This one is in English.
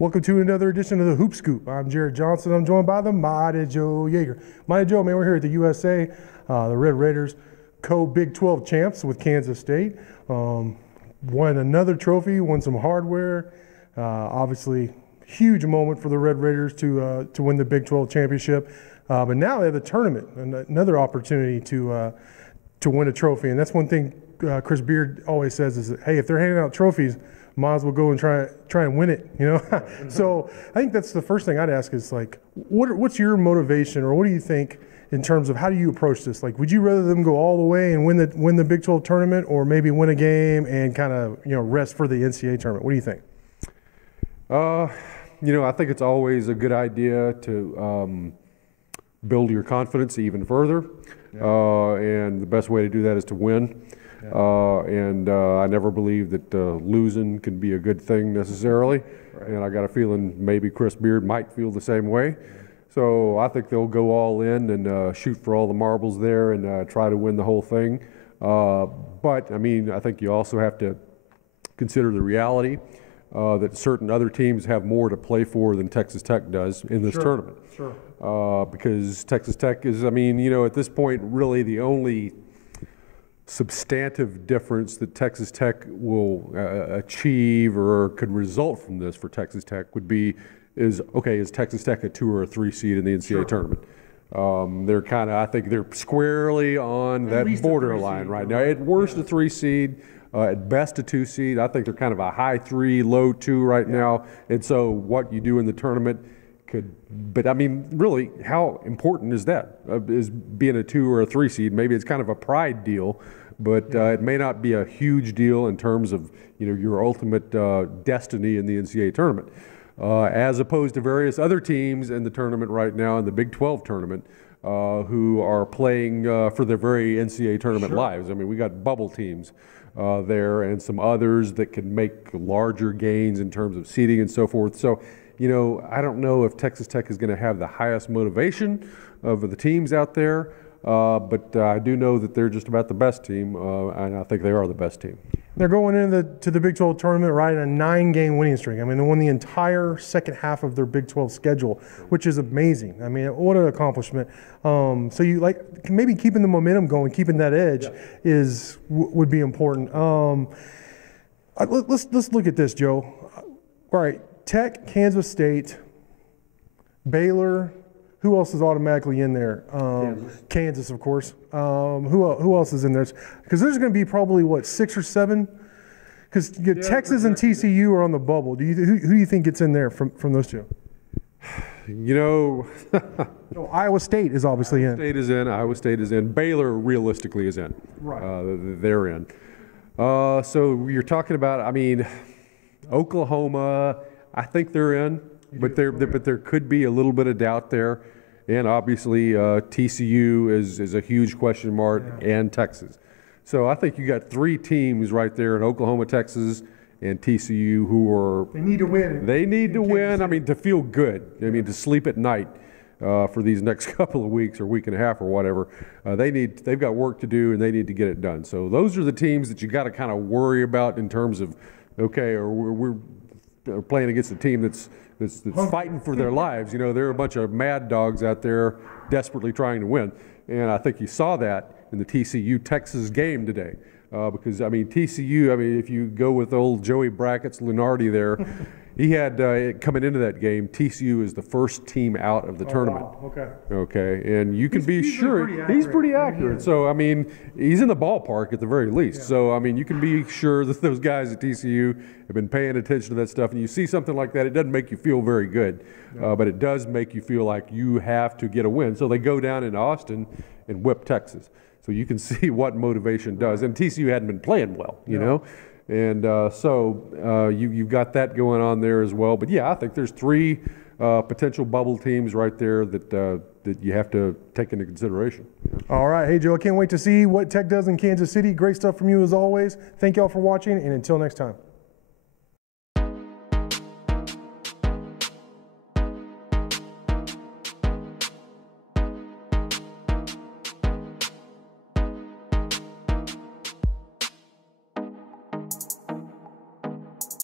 Welcome to another edition of the Hoop Scoop. I'm Jarret Johnson. I'm joined by the Mighty Joe Yeager. Mighty Joe, man, we're here at the USA. The Red Raiders, co-Big 12 champs with Kansas State. Won another trophy, won some hardware. Obviously, huge moment for the Red Raiders to win the Big 12 championship. But now they have a tournament, another opportunity to win a trophy. And that's one thing Chris Beard always says is, that, hey, if they're handing out trophies, might as well go and try and win it, you know. So I think that's the first thing I'd ask is like, what's your motivation, or what do you think in terms of how do you approach this? Like, would you rather them go all the way and win the Big 12 tournament, or maybe win a game and kind of rest for the NCAA tournament? What do you think? I think it's always a good idea to build your confidence even further, and the best way to do that is to win. I never believed that losing can be a good thing necessarily, and I got a feeling maybe Chris Beard might feel the same way. So I think they'll go all in and shoot for all the marbles there and try to win the whole thing. But I mean, I think you also have to consider the reality that certain other teams have more to play for than Texas Tech does in this tournament. Sure. Because Texas Tech is, I mean, at this point, really the only substantive difference that Texas Tech will achieve or could result from this for Texas Tech would be is Texas Tech a 2 or a 3 seed in the NCAA tournament? They're kind of, I think they're squarely on that borderline right now. At worst a 3 seed, at best a 2 seed. I think they're kind of a high 3, low 2 right now. And so what you do in the tournament but I mean, really, how important is that? Is being a 2 or a 3 seed? Maybe it's kind of a pride deal, but it may not be a huge deal in terms of your ultimate destiny in the NCAA tournament, as opposed to various other teams in the tournament right now in the Big 12 tournament who are playing for their very NCAA tournament lives. I mean, we got bubble teams there and some others that can make larger gains in terms of seeding and so forth. So. I don't know if Texas Tech is going to have the highest motivation of the teams out there, but I do know that they're just about the best team, and I think they are the best team. They're going into the Big 12 tournament riding a 9-game winning streak. I mean, they won the entire second half of their Big 12 schedule, which is amazing. I mean, what an accomplishment. So you maybe keeping the momentum going, keeping that edge would be important. Let's look at this, Joe. All right. Tech, Kansas State, Baylor. Who else is automatically in there? Kansas, of course. Who else is in there? Because there's going to be probably, 6 or 7? Because Texas and TCU are on the bubble. Who do you think gets in there from those two? Iowa State is obviously in. Iowa State is in. Baylor realistically is in. Right. They're in. So you're talking about, I mean, Oklahoma. I think they're in, but there could be a little bit of doubt there, and obviously TCU is a huge question mark, and Texas. So I think you got 3 teams right there in Oklahoma, Texas, and TCU who are they need to win. They need to win. I mean, to feel good. I mean, to sleep at night for these next couple of weeks or week and a half or whatever. They've got work to do, and they need to get it done. So those are the teams that you got to kind of worry about in terms of we're playing against a team that's fighting for their lives. There are a bunch of mad dogs out there desperately trying to win. And I think you saw that in the TCU-Texas game today. Because, I mean, TCU, I mean, if you go with old Joey Brackett's Lunardi there, he had, coming into that game, TCU is the first team out of the tournament. Wow. Okay, and you can be sure he's pretty accurate. Yeah. So, I mean, he's in the ballpark at the very least. Yeah. So, I mean, you can be sure that those guys at TCU have been paying attention to that stuff. And you see something like that, it doesn't make you feel very good, but it does make you feel like you have to get a win. So they go down into Austin and whip Texas. So you can see what motivation does. And TCU hadn't been playing well, you know. And so you've got that going on there as well. But, yeah, I think there's 3 potential bubble teams right there that you have to take into consideration. All right. Hey, Joe, I can't wait to see what Tech does in Kansas City. Great stuff from you as always. Thank y'all for watching, and until next time.